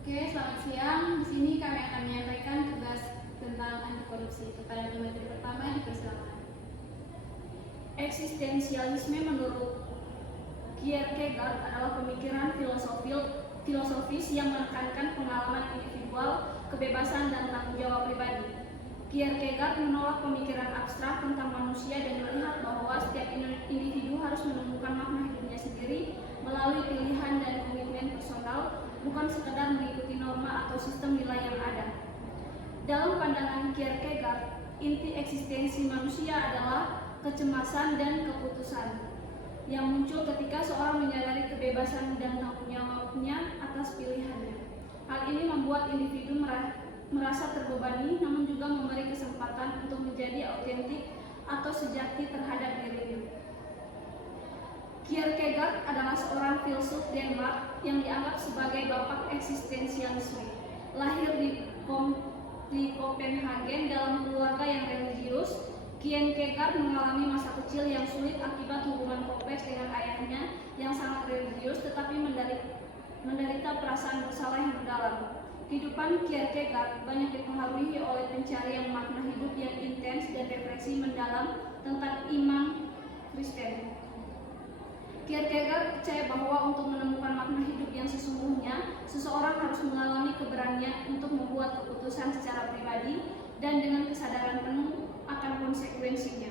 Oke, selamat siang. Di sini kami akan menyampaikan tugas tentang anti korupsi. Kepada materi pertama, dipersilakan. Eksistensialisme menurut Kierkegaard adalah pemikiran filosofis yang menekankan pengalaman individual, kebebasan, dan tanggung jawab pribadi. Kierkegaard menolak pemikiran abstrak tentang manusia dan melihat bahwa setiap individu harus menemukan makna hidupnya sendiri melalui pilihan dan komitmen personal, bukan sekedar mengikuti norma atau sistem nilai yang ada. Dalam pandangan Kierkegaard, inti eksistensi manusia adalah kecemasan dan keputusan yang muncul ketika seorang menyadari kebebasan dan tanggung jawabnya atas pilihannya. Hal ini membuat individu merasa terbebani, namun juga memberi kesempatan untuk menjadi autentik atau sejati terhadap dirinya. Kierkegaard adalah seorang filsuf Denmark yang dianggap sebagai bapak eksistensialisme. Lahir di Copenhagen dalam keluarga yang religius, Kierkegaard mengalami masa kecil yang sulit akibat hubungan kompleks dengan ayahnya yang sangat religius tetapi menderita perasaan bersalah yang mendalam. Kehidupan Kierkegaard banyak dipengaruhi oleh pencarian makna hidup yang intens dan refleksi mendalam tentang iman Kristen. Kierkegaard percaya bahwa untuk menemukan makna hidup yang sesungguhnya, seseorang harus mengalami keberanian untuk membuat keputusan secara pribadi dan dengan kesadaran penuh akan konsekuensinya.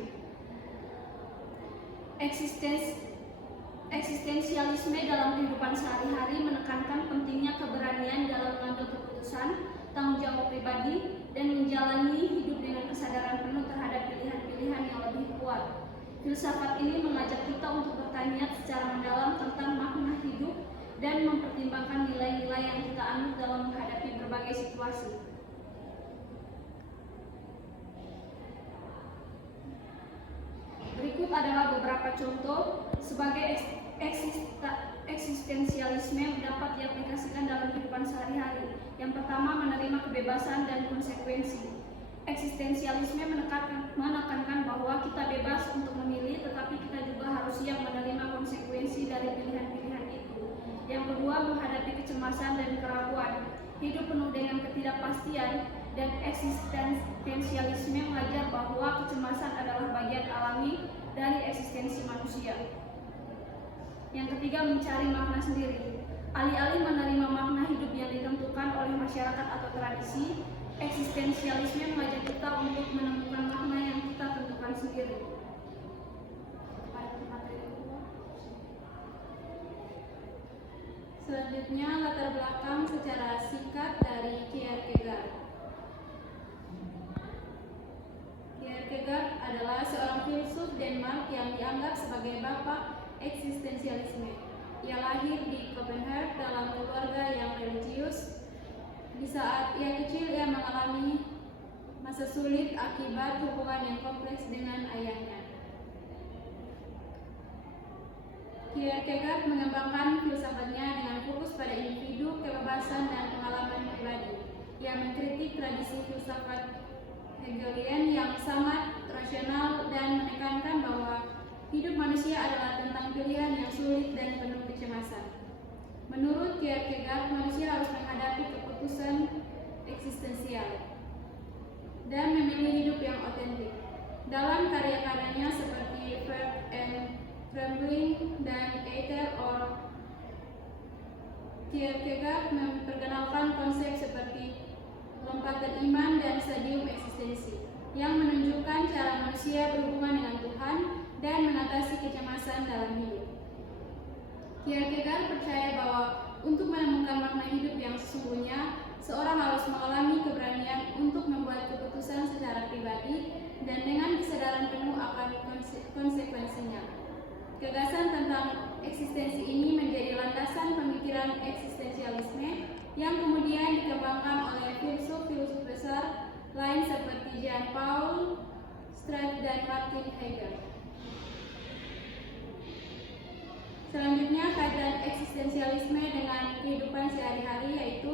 Eksistensialisme dalam kehidupan sehari-hari menekankan pentingnya keberanian dalam mengambil keputusan, tanggung jawab pribadi, dan menjalani hidup dengan kesadaran penuh terhadap pilihan-pilihan yang lebih kuat. Filsafat ini mengajak kita untuk bertanya secara mendalam tentang makna hidup dan mempertimbangkan nilai-nilai yang kita anut dalam menghadapi berbagai situasi. Berikut adalah beberapa contoh sebagai eksistensialisme dapat diaplikasikan dalam kehidupan sehari-hari. Yang pertama, menerima kebebasan dan konsekuensi. Eksistensialisme menekankan bahwa kita bebas untuk memilih, tetapi kita juga harus siap menerima konsekuensi dari pilihan-pilihan itu. Yang kedua, menghadapi kecemasan dan keraguan. Hidup penuh dengan ketidakpastian, dan eksistensialisme mengajar bahwa kecemasan adalah bagian alami dari eksistensi manusia. Yang ketiga, mencari makna sendiri. Alih-alih menerima makna hidup yang ditentukan oleh masyarakat atau tradisi, eksistensialisme mengajak kita untuk menemukan makna yang kita tentukan sendiri. Selanjutnya, latar belakang secara singkat dari Kierkegaard. Kierkegaard adalah seorang filsuf Denmark yang dianggap sebagai bapak eksistensialisme. Ia lahir di Copenhagen dalam keluarga yang religius. Di saat ia kecil, ia mengalami masa sulit akibat hubungan yang kompleks dengan ayahnya. Kierkegaard mengembangkan filsafatnya dengan fokus pada individu, kebebasan, dan pengalaman pribadi. Ia mengkritik tradisi filsafat Hegelian yang sangat rasional dan menekankan bahwa hidup manusia adalah tentang pilihan yang sulit dan penuh kecemasan. Menurut Kierkegaard, manusia harus menghadapi keputusan eksistensial dan memilih hidup yang otentik. Dalam karya-karyanya seperti Verb and Trembling dan Ether or Kierkegaard memperkenalkan konsep seperti lompatan iman dan stadium eksistensi yang menunjukkan cara manusia berhubungan dengan Tuhan dan mengatasi kecemasan dalam hidup. Kierkegaard percaya bahwa untuk menemukan makna hidup yang sesungguhnya, seorang harus mengalami keberanian untuk membuat keputusan secara pribadi dan dengan kesadaran penuh akan konsekuensinya. Gagasan tentang eksistensi ini menjadi landasan pemikiran eksistensialisme yang kemudian dikembangkan oleh filsuf-filsuf besar lain seperti Jean-Paul Sartre dan Martin Heidegger. Selanjutnya, kaitan eksistensialisme dengan kehidupan sehari-hari, yaitu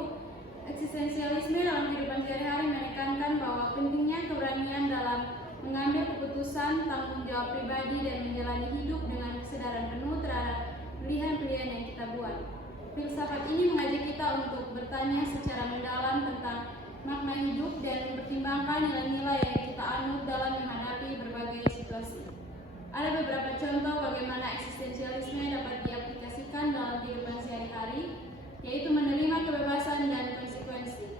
eksistensialisme dalam kehidupan sehari-hari menekankan bahwa pentingnya keberanian dalam mengambil keputusan, tanggung jawab pribadi, dan menjalani hidup dengan kesadaran penuh terhadap pilihan-pilihan yang kita buat. Filsafat ini mengajak kita untuk bertanya bertanya secara mendalam tentang makna hidup dan mempertimbangkan nilai-nilai yang kita anut dalam menghadapi berbagai situasi. Ada beberapa contoh bagaimana eksistensialisme dapat diaplikasikan dalam kehidupan sehari-hari, yaitu menerima kebebasan dan konsekuensi.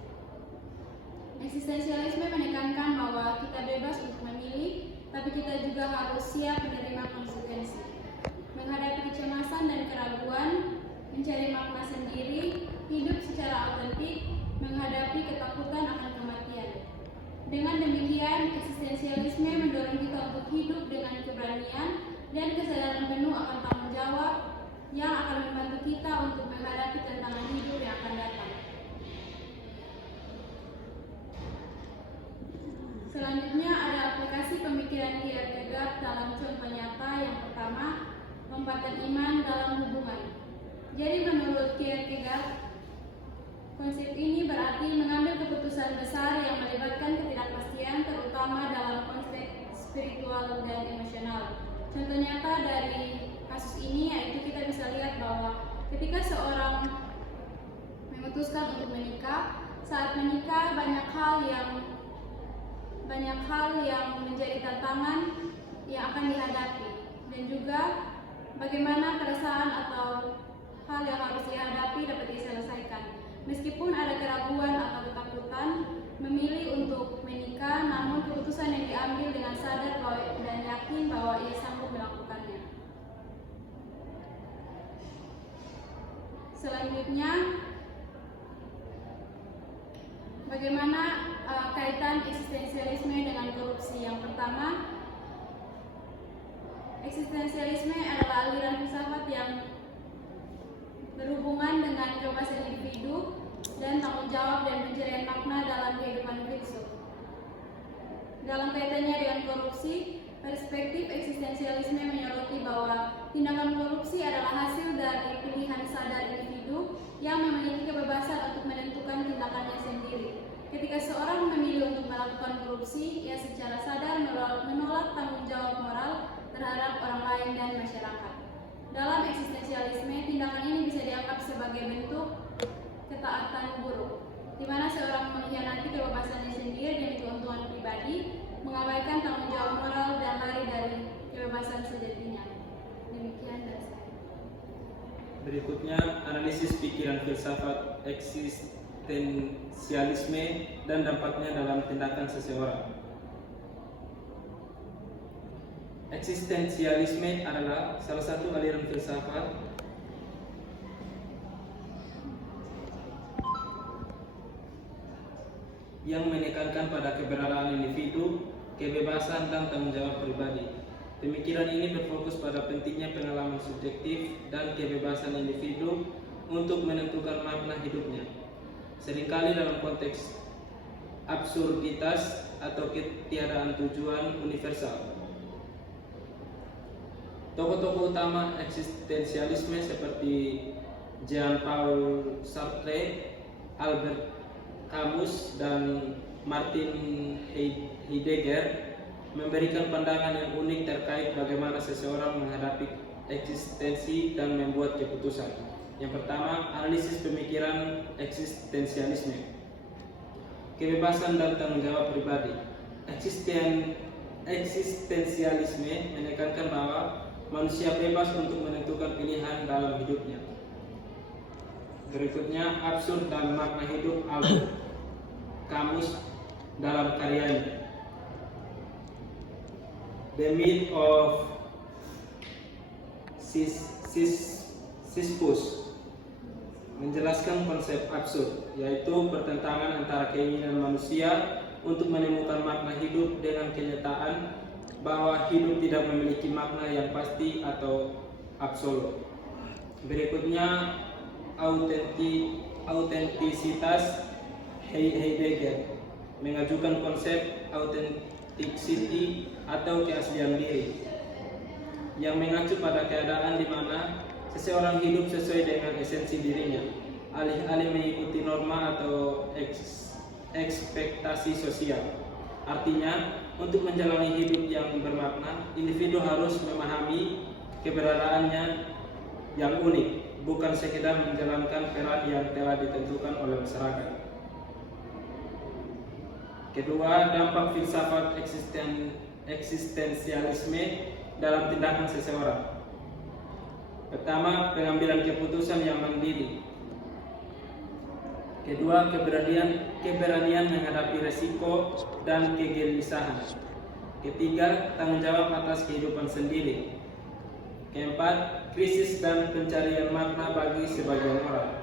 Eksistensialisme menekankan bahwa kita bebas untuk memilih, tapi kita juga harus siap menerima konsekuensi. Menghadapi kecemasan dan keraguan, mencari makna sendiri, hidup secara autentik, menghadapi ketakutan akan kematian. Dengan demikian, eksistensialisme mendorong kita untuk hidup dengan keberanian dan kesadaran penuh akan tanggung jawab yang akan membantu kita untuk menghadapi tantangan hidup yang akan datang. Selanjutnya ada aplikasi pemikiran Kierkegaard dalam contoh nyata. Yang pertama, lompatan iman dalam hubungan. Jadi menurut Kierkegaard, konsep ini berarti mengambil keputusan besar yang melibatkan ketidakpastian, terutama dalam konteks spiritual dan emosional. Contoh nyata dari kasus ini yaitu kita bisa lihat bahwa ketika seorang memutuskan untuk menikah, saat menikah banyak hal yang menjadi tantangan yang akan dihadapi, dan juga bagaimana perasaan atau hal yang harus dihadapi dapat diselesaikan. Meskipun ada keraguan atau ketakutan memilih untuk menikah, namun keputusan yang diambil dengan sadar dan yakin bahwa ia sanggup melakukannya. Selanjutnya, bagaimana kaitan eksistensialisme dengan korupsi? Yang pertama, eksistensialisme adalah aliran filsafat yang berhubungan dengan kebebasan individu dan tanggung jawab dan pencarian makna dalam kehidupan filsuf. Dalam kaitannya dengan korupsi, perspektif eksistensialisme menyoroti bahwa tindakan korupsi adalah hasil dari pilihan sadar individu yang memiliki kebebasan untuk menentukan tindakannya sendiri. Ketika seorang memilih untuk melakukan korupsi, ia secara sadar menolak tanggung jawab moral terhadap orang lain dan masyarakat. Dalam eksistensialisme, tindakan ini bisa dianggap sebagai bentuk ketaatan buruk, di mana seorang mengkhianati kebebasannya sendiri demi keuntungan pribadi, mengabaikan tanggung jawab moral dan lari dari kebebasan sejatinya. Demikian dari saya. Berikutnya, analisis pikiran filsafat eksistensialisme dan dampaknya dalam tindakan seseorang. Eksistensialisme adalah salah satu aliran filsafat yang menekankan pada keberadaan individu, kebebasan, dan tanggung jawab pribadi. Pemikiran ini berfokus pada pentingnya pengalaman subjektif dan kebebasan individu untuk menentukan makna hidupnya, seringkali dalam konteks absurditas atau ketiadaan tujuan universal. Tokoh-tokoh utama eksistensialisme seperti Jean-Paul Sartre, Albert Camus, dan Martin Heidegger memberikan pandangan yang unik terkait bagaimana seseorang menghadapi eksistensi dan membuat keputusan. Yang pertama, analisis pemikiran eksistensialisme. Kebebasan dan tanggung jawab pribadi. Eksistensialisme menekankan bahwa manusia bebas untuk menentukan pilihan dalam hidupnya. Berikutnya, absurd dan makna hidup Albert Camus dalam karyanya The Myth of Sisyphus menjelaskan konsep absurd, yaitu pertentangan antara keinginan manusia untuk menemukan makna hidup dengan kenyataan bahwa hidup tidak memiliki makna yang pasti atau absolut. Berikutnya, autentisitas. Heidegger mengajukan konsep authenticity atau keaslian diri yang mengacu pada keadaan di mana seseorang hidup sesuai dengan esensi dirinya, alih-alih mengikuti norma atau ekspektasi sosial. Artinya, untuk menjalani hidup yang bermakna, individu harus memahami keberadaannya yang unik bukan sekedar menjalankan peran yang telah ditentukan oleh masyarakat. Kedua, dampak filsafat eksistensialisme dalam tindakan seseorang. Pertama, pengambilan keputusan yang mandiri. Kedua, keberanian menghadapi resiko dan kegelisahan. Ketiga, tanggung jawab atas kehidupan sendiri. Keempat, krisis dan pencarian makna bagi sebagian orang.